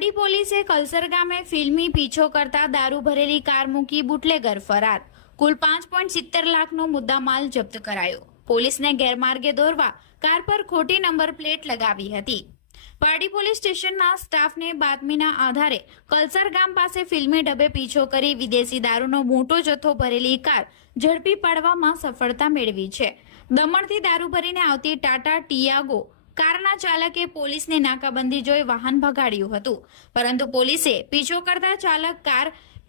પારડી પોલીસે કલસર ગામે ફિલ્મી પીછો કરતા દારૂ ભરેલી કાર મૂકી બુટલેગર ફરાર. કુલ 5.70 લાખનો મુદ્દામાલ જપ્ત કરાયો. પોલીસને ગેરમાર્ગે દોરવા કાર પર ખોટી નંબર પ્લેટ લગાવી હતી. પારડી પોલીસ સ્ટેશનના સ્ટાફને બાતમીના આધારે કલસર ગામ પાસે ફિલ્મી ડબે પીછો કરી વિદેશી દારૂનો મોટો જથ્થો ભરેલી કાર ઝડપી પાડવામાં સફળતા મેળવી છે. દમણથી દારૂ ભરીને આવતી ટાટા ટિયાગો કારના ચાલકે પોલીસની નાકાબંધી જોઈ વાહન ભગાડ્યું હતું, પરંતુ પોલીસે પીછો કરતા ચાલક કાર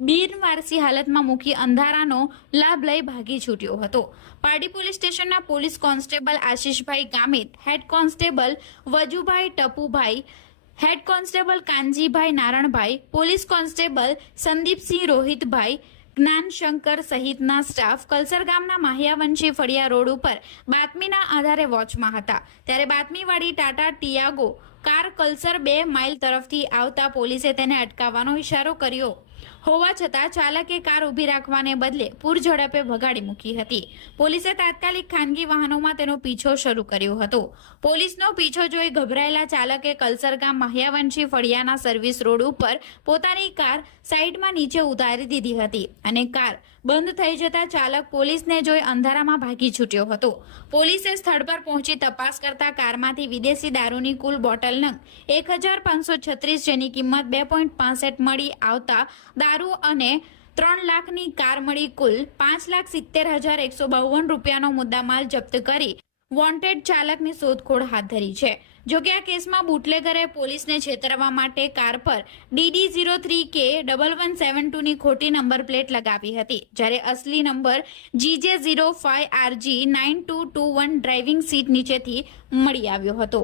બિનવારસી હાલતમાં મૂકી અંધારાનો લાભ લઈ ભાગી છૂટ્યો હતો. પારડી પોલીસ સ્ટેશનના police constable Ashishbhai Gamit, head constable Vajubhai Tapubhai, head constable Kanjibhai Naranbhai, police constable Sandeepsinh Rohitbhai, Gyanshankar સહિતના સ્ટાફ કલસર ગામના માહિયાવંશી ફળિયા રોડ ઉપર બાતમીના આધારે વોચમાં હતા. ત્યારે બાતમીવાળી Tata Tiago car Kalsar 2 mile તરફથી આવતા પોલીસે તેને અટકાવવાનો ઇશારો કર્યો હોવા છતાં ચાલકે કાર ઊભી રાખવાને બદલે પૂર ઝડપે ભગાડી મૂકી હતી. પોલીસે તાત્કાલિક ખાનગી વાહનોમાં તેનો પીછો શરૂ કર્યો હતો. પોલીસનો પીછો જોઈ ગભરાયેલા ચાલકે કલસર ગામ માહિયાવંશી ફળિયાના સર્વિસ રોડ ઉપર પોતાની કાર સાઈડમાં નીચે ઉતારી દીધી હતી અને કાર બંધ થઈ જતા ચાલક પોલીસને જોઈ અંધારામાં ભાગી છૂટ્યો હતો. પોલીસે સ્થળ પર પહોંચી તપાસ કરતા કારમાંથી વિદેશી દારૂની કુલ બોટલ નંગ 1536 જેની કિંમત 2.65 મળી આવતા દારૂ અને 3 લાખની કાર મળી કુલ 5,70,152 રૂપિયાનો મુદ્દામાલ જપ્ત કરી વોન્ટેડ ચાલકની શોધખોળ હાથ ધરી છે. જોકે આ કેસમાં બુટલેગરે પોલીસને છેતરવા માટે કાર પર DD03K1172 ની ખોટી નંબર પ્લેટ લગાવી હતી, જ્યારે અસલી નંબર GJ05RG9221 ડ્રાઇવિંગ સીટ નીચેથી મળી આવ્યો હતો.